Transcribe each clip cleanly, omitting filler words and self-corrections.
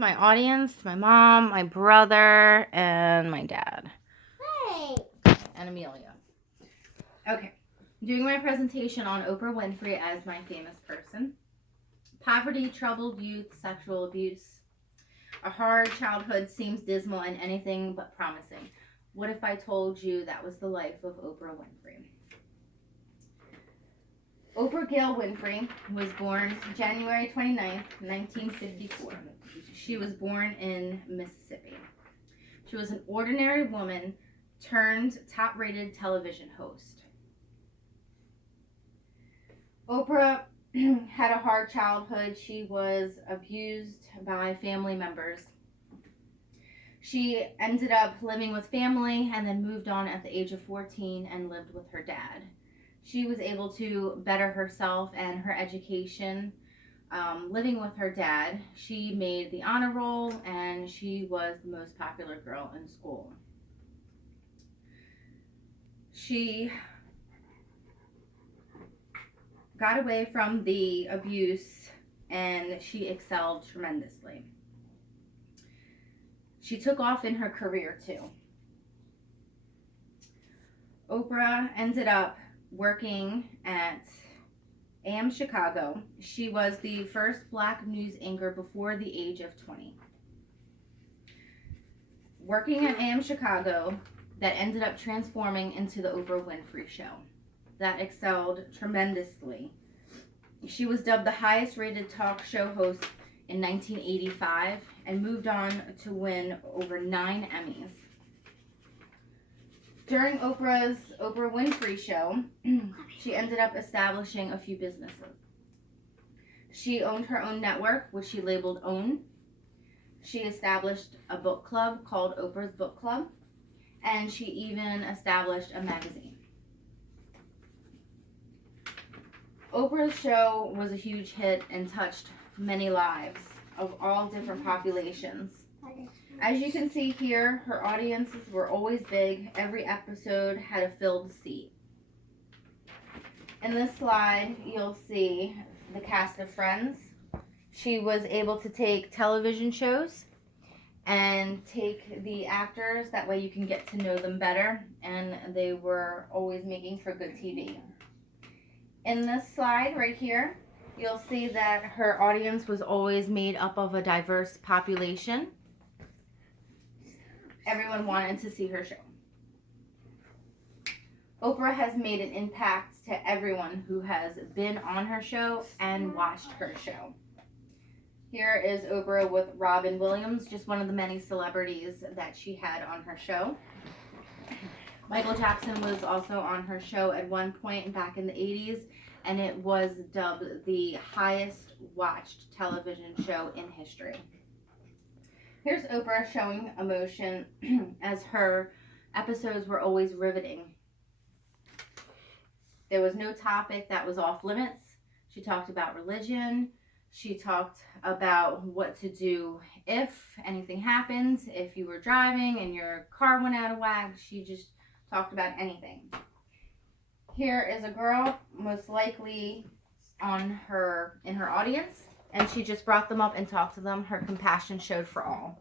My audience, my mom, my brother, and my dad. Hey. And Amelia. Okay. Doing my presentation on Oprah Winfrey as my famous person. Poverty, troubled youth, sexual abuse. A hard childhood seems dismal and anything but promising. What if I told you that was the life of Oprah Winfrey? Oprah Gail Winfrey was born January 29th, 1954. She was born in Mississippi. She was an ordinary woman turned top-rated television host. Oprah had a hard childhood. She was abused by family members. She ended up living with family and then moved on at the age of 14 and lived with her dad. She was able to better herself and her education living with her dad. She made the honor roll and she was the most popular girl in school. She got away from the abuse and she excelled tremendously. She took off in her career too. Oprah ended up working at AM Chicago. She was the first black news anchor before the age of 20. Working at AM Chicago, that ended up transforming into the Oprah Winfrey Show. That excelled tremendously. She was dubbed the highest rated talk show host in 1985 and moved on to win over 9 Emmys. During Oprah's Oprah Winfrey Show, she ended up establishing a few businesses. She owned her own network, which she labeled OWN. She established a book club called Oprah's Book Club, and she even established a magazine. Oprah's show was a huge hit and touched many lives of all different populations. As you can see here, her audiences were always big. Every episode had a filled seat. In this slide, you'll see the cast of Friends. She was able to take television shows and take the actors. That way you can get to know them better, and they were always making for good TV. In this slide right here, you'll see that her audience was always made up of a diverse population. Everyone wanted to see her show. Oprah has made an impact to everyone who has been on her show and watched her show. Here is Oprah with Robin Williams, just one of the many celebrities that she had on her show. Michael Jackson was also on her show at one point back in the 80s, and it was dubbed the highest watched television show in history. Here's Oprah showing emotion as her episodes were always riveting. There was no topic that was off limits. She talked about religion. She talked about what to do if anything happens, if you were driving and your car went out of whack. She just talked about anything. Here is a girl, most likely in her audience, and she just brought them up and talked to them. Her compassion showed for all.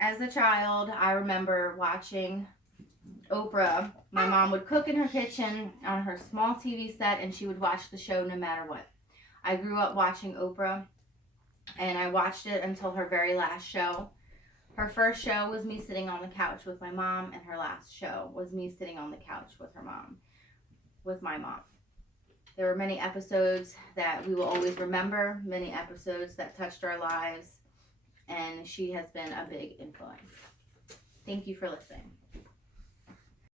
As a child, I remember watching Oprah. My mom would cook in her kitchen on her small TV set, and she would watch the show no matter what. I grew up watching Oprah, and I watched it until her very last show. Her first show was me sitting on the couch with my mom, and her last show was me sitting on the couch with my mom. There were many episodes that we will always remember, many episodes that touched our lives, and she has been a big influence. Thank you for listening.